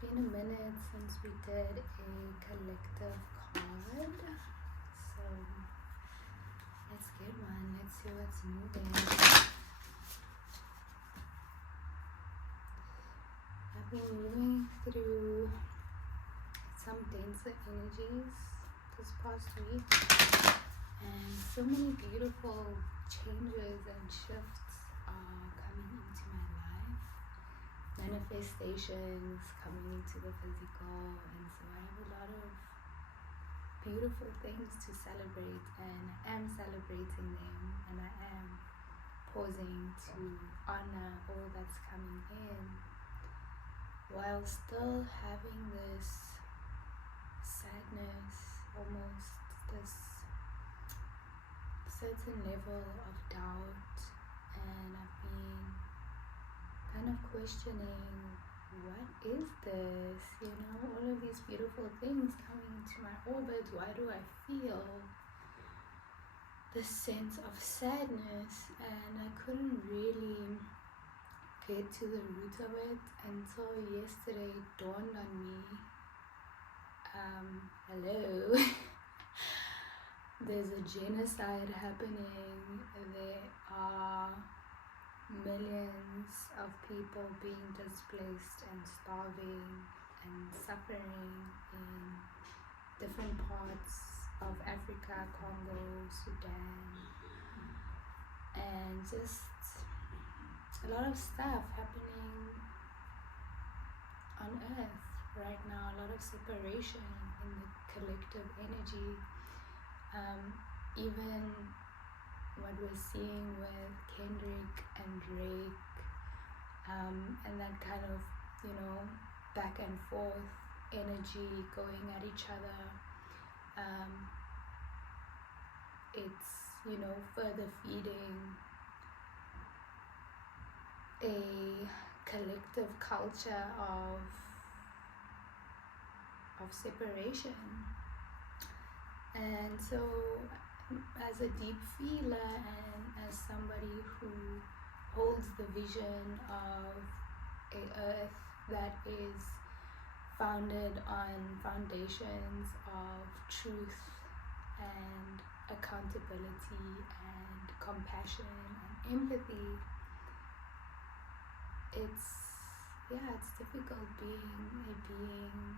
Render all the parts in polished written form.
been a minute since we did a collective card, so let's get one. Let's see what's moving. I've been moving through some denser energies this past week, and so many beautiful changes and shifts are coming into my life. Manifestations coming into the physical, and so I have a lot of beautiful things to celebrate, and I am celebrating them, and I am pausing to honor all that's coming in while still having this sadness, almost this certain level of doubt, and I've been kind of questioning, what is this? You know, all of these beautiful things coming into my orbit. Why do I feel this sense of sadness? And I couldn't really get to the root of it until yesterday it dawned on me. Hello. There's a genocide happening. There are millions of people being displaced and starving and suffering in different parts of Africa, Congo, Sudan, and just a lot of stuff happening on earth right now, a lot of separation in the collective energy. Even what we're seeing with Kendrick and Drake, and that kind of, back and forth energy going at each other. It's, further feeding a collective culture of separation. And so, as a deep feeler and as somebody who holds the vision of a earth that is founded on foundations of truth and accountability and compassion and empathy, it's difficult being a being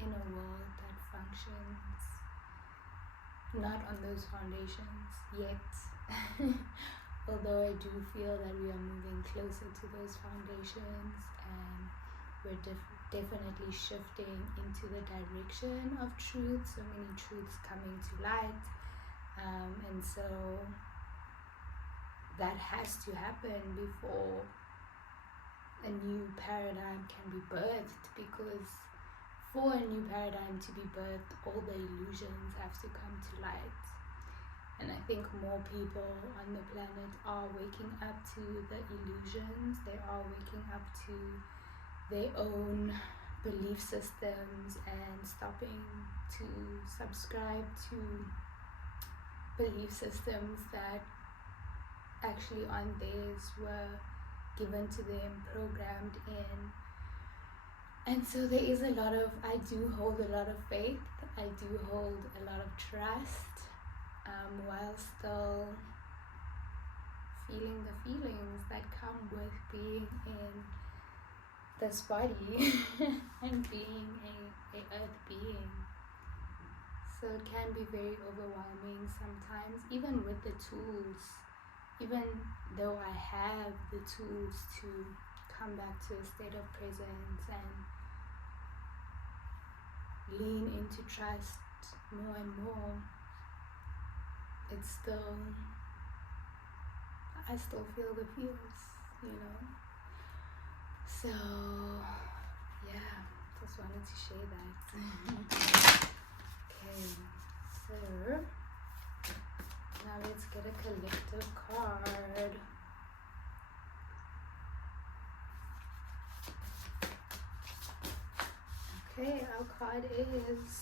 in a world that functions not on those foundations yet. Although I do feel that we are moving closer to those foundations, and we're definitely shifting into the direction of truth, so many truths coming to light, and so that has to happen before a new paradigm can be birthed, because for a new paradigm to be birthed, all the illusions have to come to light. And I think more people on the planet are waking up to the illusions. They are waking up to their own belief systems and stopping to subscribe to belief systems that actually aren't theirs, were given to them, programmed in. And so there is I do hold a lot of faith, I do hold a lot of trust, while still feeling the feelings that come with being in this body and being a earth being. So it can be very overwhelming sometimes, even with the tools, even though I have the tools to come back to a state of presence and lean into trust more and more. I still feel the feels, So, yeah, just wanted to share that. Okay, so now let's get a collective card. Okay, our card is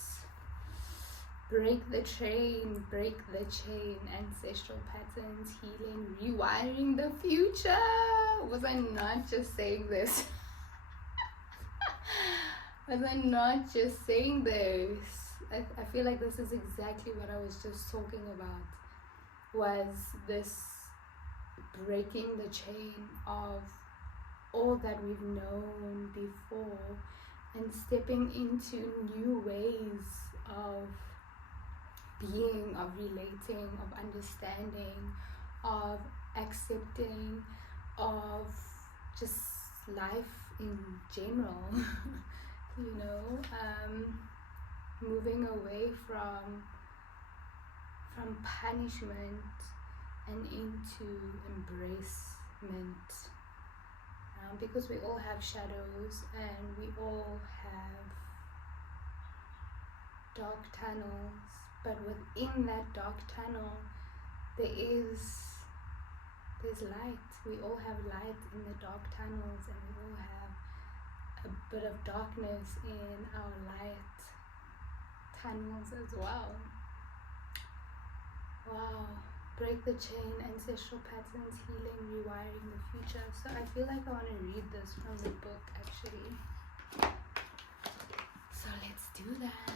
Break the Chain, Break the Chain, Ancestral Patterns, Healing, Rewiring the Future. Was I not just saying this? But then not just saying this. I feel like this is exactly what I was just talking about. Was this breaking the chain of all that we've known before and stepping into new ways of being, of relating, of understanding, of accepting, of just life in general. You know, moving away from punishment and into embracement, because we all have shadows and we all have dark tunnels, but within that dark tunnel there's light. We all have light in the dark tunnels, and we all have a bit of darkness in our light tunnels as well. Wow. Break the chain, ancestral patterns, healing, rewiring the future. So I feel like I want to read this from the book actually. So let's do that.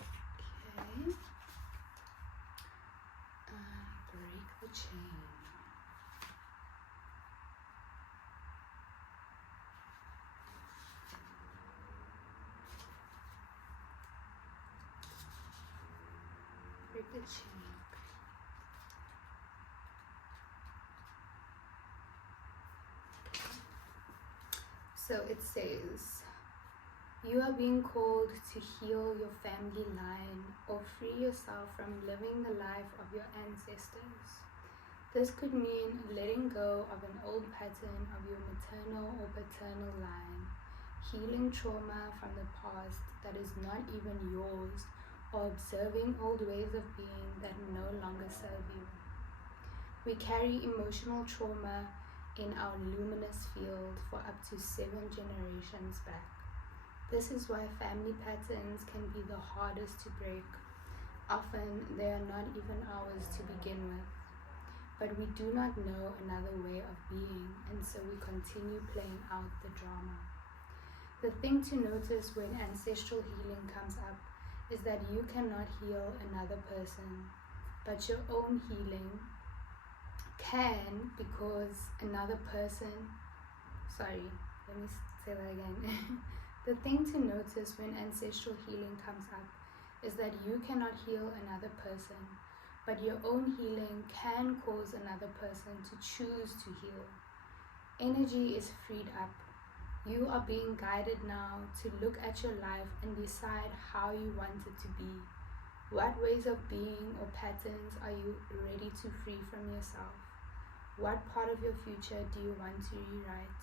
Okay. Break the chain. Break the chain. So it says, you are being called to heal your family line or free yourself from living the life of your ancestors. This could mean letting go of an old pattern of your maternal or paternal line, healing trauma from the past that is not even yours, or observing old ways of being that no longer serve you. We carry emotional trauma in our luminous field for up to 7 generations back. This is why family patterns can be the hardest to break. Often they are not even ours to begin with, but we do not know another way of being, and so we continue playing out the drama. The thing to notice when ancestral healing comes up is that you cannot heal another person, but your own healing can, because another person, let me say that again. The thing to notice when ancestral healing comes up is that you cannot heal another person, but your own healing can cause another person to choose to heal. Energy is freed up. You are being guided now to look at your life and decide how you want it to be. What ways of being or patterns are you ready to free from yourself? What part of your future do you want to rewrite?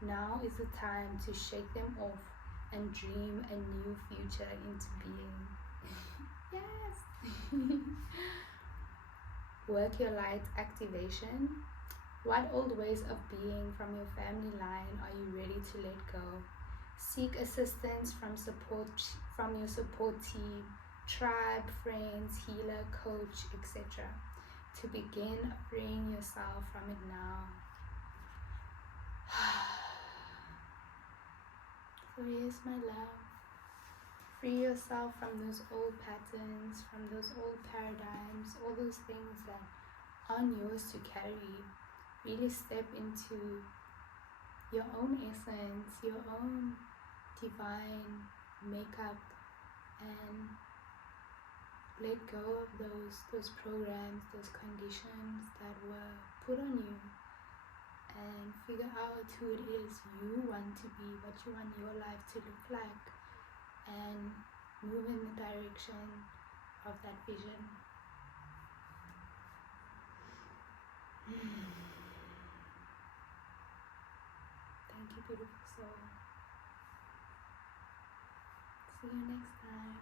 Now is the time to shake them off and dream a new future into being. Yes! Work your light activation. What old ways of being from your family line are you ready to let go? Seek assistance from your support team, tribe, friends, healer, coach, etc. to begin freeing yourself from it now. So yes, my love, free yourself from those old patterns, from those old paradigms, all those things that aren't yours to carry. Really step into your own essence, your own divine makeup, and let go of those programs, those conditions that were put on you, and figure out who it is you want to be, what you want your life to look like, and move in the direction of that vision. Thank you, beautiful soul. See you next time.